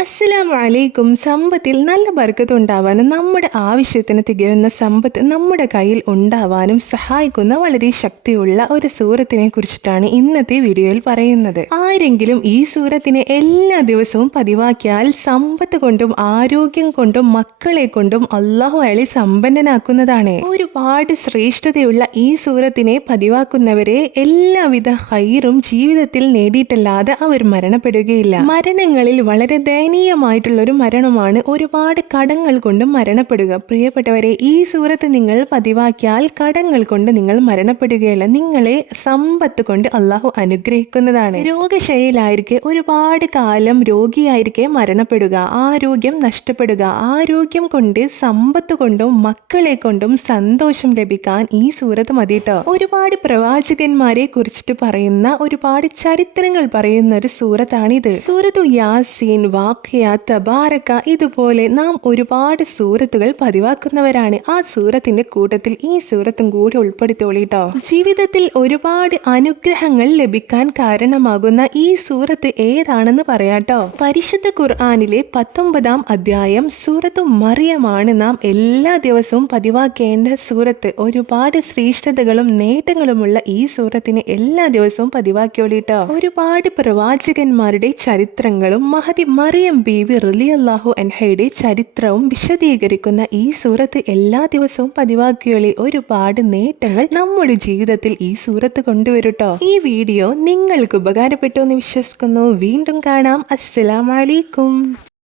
അസ്സലാമു അലൈക്കും. സമ്പത്തിൽ നല്ല ബർക്കത്ത് ഉണ്ടാവാനും നമ്മുടെ ആവശ്യത്തിന് തികയുന്ന സമ്പത്ത് നമ്മുടെ കയ്യിൽ ഉണ്ടാവാനും സഹായിക്കുന്ന വളരെ ശക്തിയുള്ള ഒരു സൂറത്തിനെ കുറിച്ചിട്ടാണ് ഇന്നത്തെ വീഡിയോയിൽ പറയുന്നത്. ആരെങ്കിലും ഈ സൂറത്തിനെ എല്ലാ ദിവസവും പതിവാക്കിയാൽ സമ്പത്ത് കൊണ്ടും ആരോഗ്യം കൊണ്ടും മക്കളെ കൊണ്ടും അള്ളാഹു അയാളെ സമ്പന്നനാക്കുന്നതാണ്. ഒരുപാട് ശ്രേഷ്ഠതയുള്ള ഈ സൂറത്തിനെ പതിവാക്കുന്നവരെ എല്ലാവിധ ഹൈറും ജീവിതത്തിൽ നേടിയിട്ടല്ലാതെ അവർ മരണപ്പെടുകയില്ല. മരണങ്ങളിൽ വളരെ ദയനീയമായിട്ടുള്ള ഒരു മരണമാണ് ഒരുപാട് കടങ്ങൾ കൊണ്ട് മരണപ്പെടുക. പ്രിയപ്പെട്ടവരെ, ഈ സൂറത്ത് നിങ്ങൾ പതിവാക്കിയാൽ കടങ്ങൾ കൊണ്ട് നിങ്ങൾ മരണപ്പെടുകയില്ല. നിങ്ങളെ സമ്പത്ത് കൊണ്ട് അള്ളാഹു അനുഗ്രഹിക്കുന്നതാണ്. രോഗശൈലിയിലായിരിക്കെ ഒരുപാട് കാലം രോഗിയായിരിക്കെ മരണപ്പെടുക, ആരോഗ്യം നഷ്ടപ്പെടുക. ആരോഗ്യം കൊണ്ട് സമ്പത്ത് കൊണ്ടും മക്കളെ കൊണ്ടും സന്തോഷം ലഭിക്കാൻ ഈ സൂറത്ത് മതിട്ടോ. ഒരുപാട് പ്രവാചകന്മാരെ കുറിച്ചിട്ട് പറയുന്ന ഒരുപാട് ചരിത്രങ്ങൾ പറയുന്ന ഒരു സൂറത്താണിത്. സൂറത്തു യാസീൻ, വാഖിയ, തബാരക, ഇതുപോലെ നാം ഒരുപാട് സൂറത്തുകൾ പതിവാക്കുന്നവരാണ്. ആ സൂറത്തിന്റെ കൂട്ടത്തിൽ ഈ സൂറത്തും കൂടി ഉൾപ്പെടുത്തോളിട്ടോ. ജീവിതത്തിൽ ഒരുപാട് അനുഗ്രഹങ്ങൾ ലഭിക്കാൻ കാരണമാകുന്ന ഈ സൂറത്ത് ഏതാണെന്ന് പറയാട്ടോ. പരിശുദ്ധ ഖുർആനിലെ 19-ാം അധ്യായം സൂറത്തു മറിയമാണ് നാം എല്ലാ ദിവസവും പതിവാക്കേണ്ട സൂറത്ത്. ഒരുപാട് ശ്രേഷ്ഠതകളും നേട്ടങ്ങളുമുള്ള ഈ സൂറത്തിനെ എല്ലാ ദിവസവും പതിവാക്കിയോളിട്ടോ. ഒരുപാട് പ്രവാചകന്മാരുടെ ചരിത്രങ്ങളും മഹദി മറിയം ബീവി റളിയല്ലാഹു അൻഹയുടെ ചരിത്രവും വിശദീകരിക്കുന്ന ഈ സൂറത്ത് എല്ലാ ദിവസവും പതിവാക്കിയോളി. ഒരുപാട് നേട്ടങ്ങൾ നമ്മുടെ ജീവിതത്തിൽ ഈ സൂറത്ത് കൊണ്ടുവരുട്ടോ. ഈ വീഡിയോ നിങ്ങൾക്ക് ഉപകാരപ്പെട്ടു എന്ന് വിശ്വസിക്കുന്നു. വീണ്ടും കാണാം. അസ്സലാമു അലൈക്കും.